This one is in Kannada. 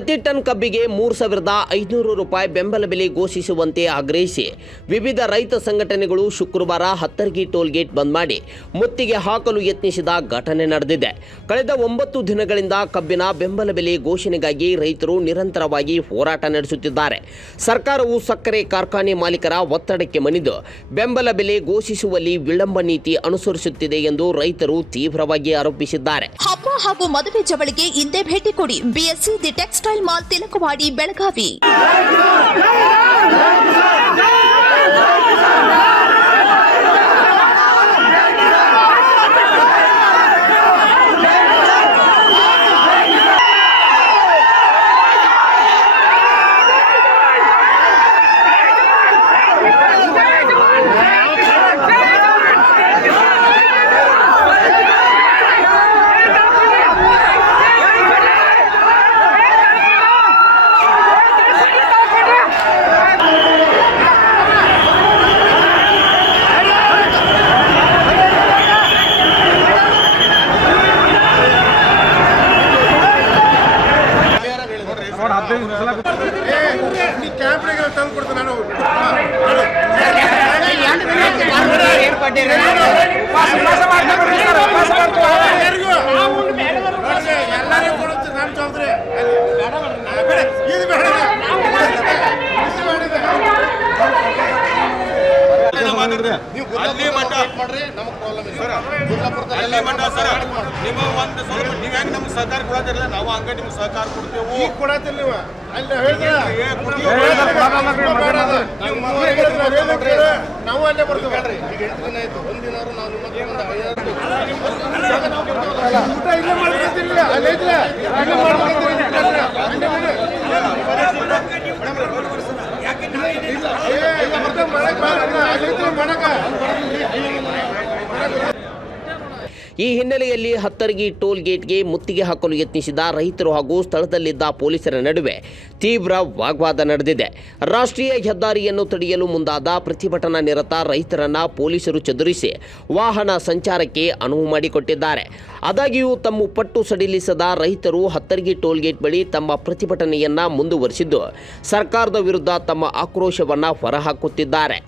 ಪ್ರತಿ ಟನ್ ಕಬ್ಬಿಗೆ 3,500 ರೂಪಾಯಿ ಬೆಂಬಲ ಬೆಲೆ ಘೋಷಿಸುವಂತೆ ಆಗ್ರಹಿಸಿ ವಿವಿಧ ರೈತ ಸಂಘಟನೆಗಳು ಶುಕ್ರವಾರ ಹತ್ತರ್ಗಿ ಟೋಲ್ಗೇಟ್ ಬಂದ್ ಮಾಡಿ ಮುತ್ತಿಗೆ ಹಾಕಲು ಯತ್ನಿಸಿದ ಘಟನೆ ನಡೆದಿದೆ. ಕಳೆದ 9 ದಿನಗಳಿಂದ ಕಬ್ಬಿನ ಬೆಂಬಲ ಬೆಲೆ ಘೋಷಣೆಗಾಗಿ ರೈತರು ನಿರಂತರವಾಗಿ ಹೋರಾಟ ನಡೆಸುತ್ತಿದ್ದಾರೆ. ಸರ್ಕಾರವು ಸಕ್ಕರೆ ಕಾರ್ಖಾನೆ ಮಾಲೀಕರ ಒತ್ತಡಕ್ಕೆ ಮಣಿದು ಬೆಂಬಲ ಬೆಲೆ ಘೋಷಿಸುವಲ್ಲಿ ವಿಳಂಬ ನೀತಿ ಅನುಸರಿಸುತ್ತಿದೆ ಎಂದು ರೈತರು ತೀವ್ರವಾಗಿ ಆರೋಪಿಸಿದ್ದಾರೆ. ಹಬ್ಬ ಹಾಗೂ ಮದುವೆ ಜವಳಿಗೆ ಹಿಂದೆ ಭೇಟಿ ಕೊಡಿ. BSC the textile mall, Tilakwadi, Belagavi. ಸಹಕಾರ ಕೊಡೋದಿಲ್ಲ, ನಾವು ಹಂಗ ನಿಮ್ಗೆ ಸಹಕಾರ ಕೊಡ್ತೇವೆ. ನಾವು ಅಲ್ಲೇ ಬರ್ತೇವೆ. ಈಗ 8 ದಿನ ಆಯ್ತು, ಒಂದಿನಾರು ನಾವು ಈ ಹಿನ್ನೆಲೆಯಲ್ಲಿ ಹತ್ತರ್ಗಿ ಟೋಲ್ ಗೇಟ್ಗೆ ಮುತ್ತಿಗೆ ಹಾಕಲು ಯತ್ನಿಸಿದ ರೈತರು ಹಾಗೂ ಸ್ಥಳದಲ್ಲಿದ್ದ ಪೊಲೀಸರ ನಡುವೆ ತೀವ್ರ ವಾಗ್ವಾದ ನಡೆದಿದೆ. ರಾಷ್ಟ್ರೀಯ ಹೆದ್ದಾರಿಯನ್ನು ತಡೆಯಲು ಮುಂದಾದ ಪ್ರತಿಭಟನಾ ನಿರತ ರೈತರನ್ನ ಪೊಲೀಸರು ಚದುರಿಸಿ ವಾಹನ ಸಂಚಾರಕ್ಕೆ ಅನುವು ಮಾಡಿಕೊಟ್ಟಿದ್ದಾರೆ. ಆದಾಗ್ಯೂ ತಮ್ಮ ಪಟ್ಟು ಸಡಿಲಿಸದ ರೈತರು ಹತ್ತರ್ಗಿ ಟೋಲ್ ಗೇಟ್ ಬಳಿ ತಮ್ಮ ಪ್ರತಿಭಟನೆಯನ್ನ ಮುಂದುವರಿಸಿದ್ದು ಸರ್ಕಾರದ ವಿರುದ್ಧ ತಮ್ಮ ಆಕ್ರೋಶವನ್ನ ಹೊರಹಾಕುತ್ತಿದ್ದಾರೆ.